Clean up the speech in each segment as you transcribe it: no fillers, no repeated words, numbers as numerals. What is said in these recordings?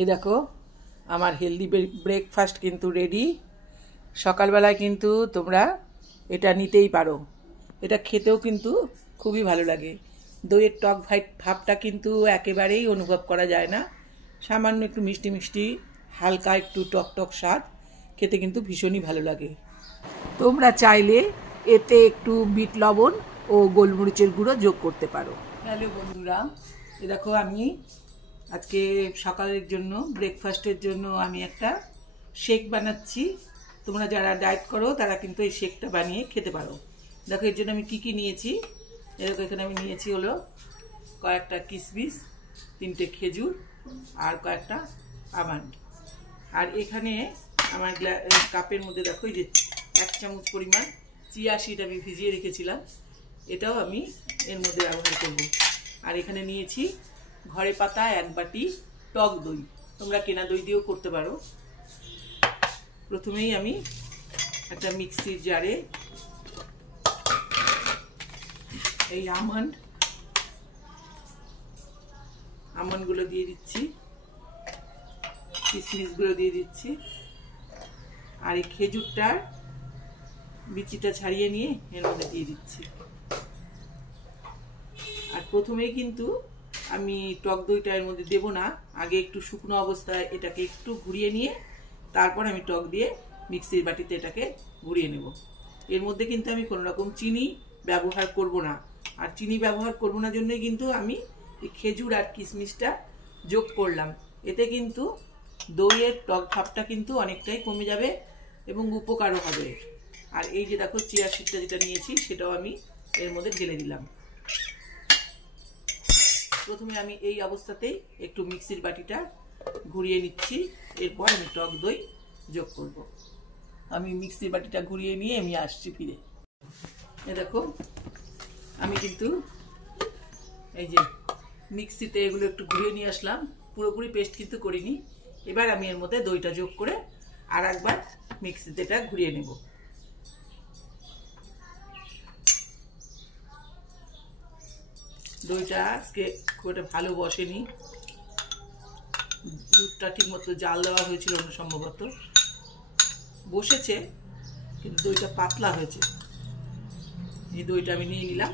এই দেখো আমার হেলদি ব্রেকফাস্ট কিন্তু রেডি। সকালবেলায় কিন্তু তোমরা এটা নিতেই পারো। এটা খেতেও কিন্তু খুবই ভালো লাগে। দইয়ের টক ভাবটা কিন্তু একেবারেই অনুভব করা যায় না। সামান্য একটু মিষ্টি মিষ্টি, হালকা একটু টক টক স্বাদ, খেতে কিন্তু ভীষণই ভালো লাগে। তোমরা চাইলে এতে একটু বিট লবণ ও গোলমরিচের গুঁড়ো যোগ করতে পারো। হ্যালো বন্ধুরা, এ দেখো আমি আজকে সকালের জন্য ব্রেকফাস্টের জন্য আমি একটা শেক বানাচ্ছি। তোমরা যারা ডায়েট করো তারা কিন্তু এই শেকটা বানিয়ে খেতে পারো। দেখো এর জন্য আমি কি নিয়েছি। এরকম এখানে আমি নিয়েছি হলো কয়েকটা কিশমিশ, 3টে খেজুর আর কয়েকটা আমন্ড। আর এখানে আমার কাপের মধ্যে দেখো এই যে 1 চামচ পরিমাণ চিয়া সিড আমি ভিজিয়ে রেখেছিলাম, এটাও আমি এর মধ্যে ব্যবহার করব। আর এখানে নিয়েছি ঘরে পাতা 1 বাটি টক দই, তোমরা কেনা দই দিয়েও করতে পারো। প্রথমেই আমি একটা মিক্সির জারে এই আমন্ডগুলো দিয়ে দিচ্ছি, কিশমিশগুলো দিয়ে দিচ্ছি, আর এই খেজুরটার বিচিটা ছাড়িয়ে নিয়ে এর মধ্যে দিয়ে দিচ্ছি। আর প্রথমেই কিন্তু আমি টক দইটা এর মধ্যে দেবো না, আগে একটু শুকনো অবস্থায় এটাকে একটু ঘুরিয়ে নিয়ে তারপর আমি টক দিয়ে মিক্সির বাটিতে এটাকে ঘুরিয়ে নেব। এর মধ্যে কিন্তু আমি কোনো রকম চিনি ব্যবহার করব না। আর চিনি ব্যবহার করব না জন্যই কিন্তু আমি এই খেজুর আর কিশমিশটা যোগ করলাম। এতে কিন্তু দইয়ের টক ভাবটা কিন্তু অনেকটাই কমে যাবে এবং উপকারও হবে। আর এই যে দেখো চিয়া সিডটা যেটা নিয়েছি সেটাও আমি এর মধ্যে ঢেলে দিলাম। প্রথমে আমি এই অবস্থাতেই একটু মিক্সির বাটিটা ঘুরিয়ে নিচ্ছি, এরপর আমি টক দই যোগ করব। আমি মিক্সির বাটিটা ঘুরিয়ে নিয়ে আমি আসছি ফিরে। এ দেখো আমি কিন্তু এই যে মিক্সিতে এগুলো একটু ঘুরিয়ে নিয়ে আসলাম, পুরোপুরি পেস্ট কিন্তু করিনি। এবার আমি এর মধ্যে দইটা যোগ করে আর একবার মিক্সিতে এটা ঘুরিয়ে নেব। দইটা আজকে খুব একটা ভালো বসেনি, দুধটা ঠিক মতো জাল দেওয়া হয়েছিল না, সম্ভবত বসেছে কিন্তু দইটা পাতলা হয়েছে। এই দইটা আমি নিয়ে নিলাম।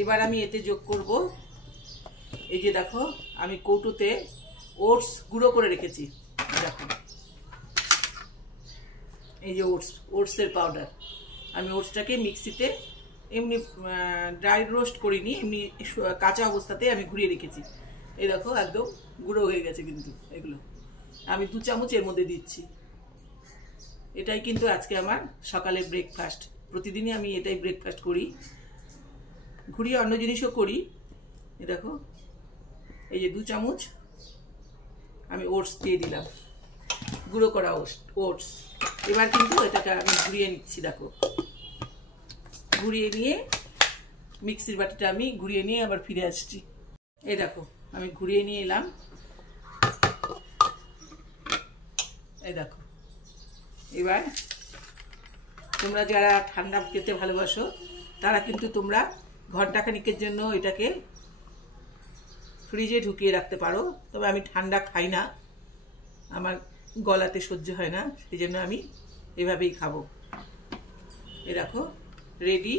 এবার আমি এতে যোগ করব এই যে দেখো আমি কৌটোতে ওটস গুঁড়ো করে রেখেছি। দেখো এই যে ওটসের পাউডার, আমি ওটসটাকে মিক্সিতে এমনি ড্রাই রোস্ট করিনি, এমনি কাঁচা অবস্থাতে আমি ঘুরিয়ে রেখেছি। এই দেখো একদম গুঁড়ো হয়ে গেছে কিন্তু এগুলো আমি 2 চামচ এর মধ্যে দিচ্ছি। এটাই কিন্তু আজকে আমার সকালে ব্রেকফাস্ট। প্রতিদিনই আমি এটাই ব্রেকফাস্ট করি, ঘুরিয়ে অন্য জিনিসও করি। এই দেখো এই যে 2 চামচ আমি ওটস দিয়ে দিলাম, গুঁড়ো করা ওটস। এবার কিন্তু এটাকে আমি ঘুরিয়ে নিচ্ছি। দেখো ঘুরিয়ে নিয়ে মিক্সির বাটিটা আমি ঘুরিয়ে নিয়ে আবার ফিরে আসছি। এই দেখো আমি ঘুরিয়ে নিয়ে এলাম। এই দেখো এবার তোমরা যারা ঠান্ডা খেতে ভালোবাসো তারা কিন্তু তোমরা ঘন্টাখানিকের জন্য এটাকে ফ্রিজে ঢুকিয়ে রাখতে পারো। তবে আমি ঠান্ডা খাই না, আমার গলাতে সহ্য হয় না, সেই জন্য আমি এভাবেই খাবো। এ দেখো রেডি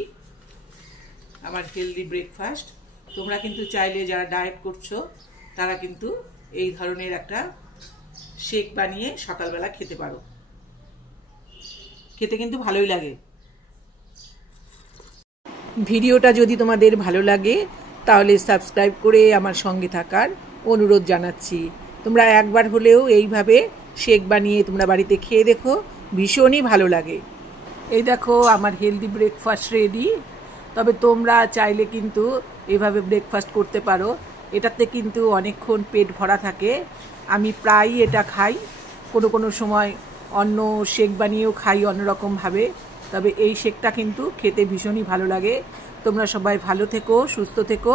আমার হেলদি ব্রেকফাস্ট। তোমরা কিন্তু চাইলে যারা ডায়েট করছো তারা কিন্তু এই ধরনের একটা শেক বানিয়ে সকালবেলা খেতে পারো, খেতে কিন্তু ভালোই লাগে। ভিডিওটা যদি তোমাদের ভালো লাগে তাহলে সাবস্ক্রাইব করে আমার সঙ্গে থাকার অনুরোধ জানাচ্ছি। তোমরা একবার হলেও এইভাবে শেক বানিয়ে তোমরা বাড়িতে খেয়ে দেখো, ভীষণই ভালো লাগে। এই দেখো আমার হেলদি ব্রেকফাস্ট রেডি। তবে তোমরা চাইলে কিন্তু এভাবে ব্রেকফাস্ট করতে পারো, এটাতে কিন্তু অনেকক্ষণ পেট ভরা থাকে। আমি প্রায়ই এটা খাই, কোনো সময় অন্য শেক বানিয়েও খাই অন্যরকমভাবে। তবে এই শেকটা কিন্তু খেতে ভীষণই ভালো লাগে। তোমরা সবাই ভালো থেকো, সুস্থ থেকো,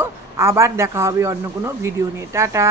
আবার দেখা হবে অন্য কোনো ভিডিও নিয়ে। টাটা।